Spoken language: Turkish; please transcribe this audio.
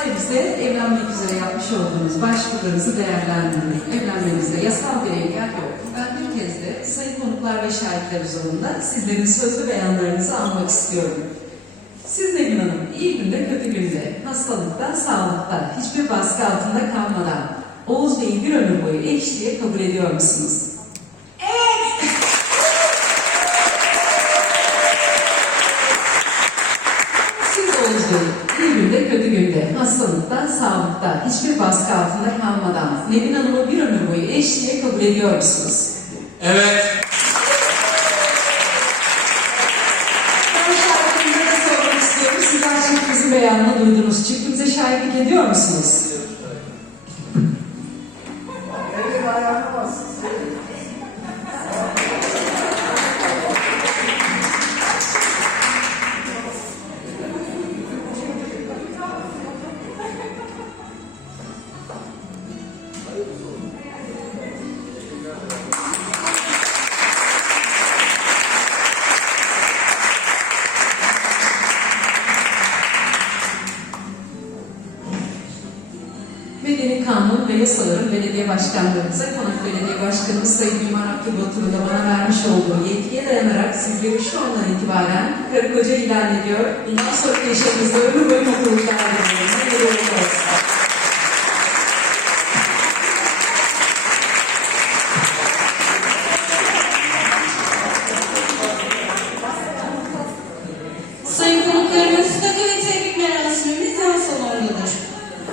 Dairemizde evlenmek üzere yapmış olduğunuz başvurularınızı değerlendirmek, evlenmenizde yasal bir engel yok. Ben bir kez de sayın konuklar ve şahitler huzurunda sizlerin sözlü beyanlarınızı almak istiyorum. Siz Nevin Hanım, iyi günde kötü günde, hastalıkta, sağlıkta, hiçbir baskı altında kalmadan Oğuz Bey'i bir ömür boyu eşliğe kabul ediyor musunuz? Siz Bey, iyi günde kötü günde, hastalıkta, sağlıkta, hiçbir baskı altında kalmadan Nevin Hanım'ı bir ömür boyu eşliğe kabul ediyor musunuz? Evet. Ben şahitliğine de sormak istiyorum. Sizler çiftimizin beyanını duydunuz. Çiftimize şahitlik ediyor musunuz? Elin ayağına bassın. Medeni kanun ve yasaların belediye başkanlarımıza, Konak Belediye Başkanımız Sayın Mimar Hakkı Batur'un da bana vermiş olduğu yetkiye dayanarak sizleri şu andan itibaren karı koca ilan ediyor. Bundan sonraki yaşamınızda ömür boyu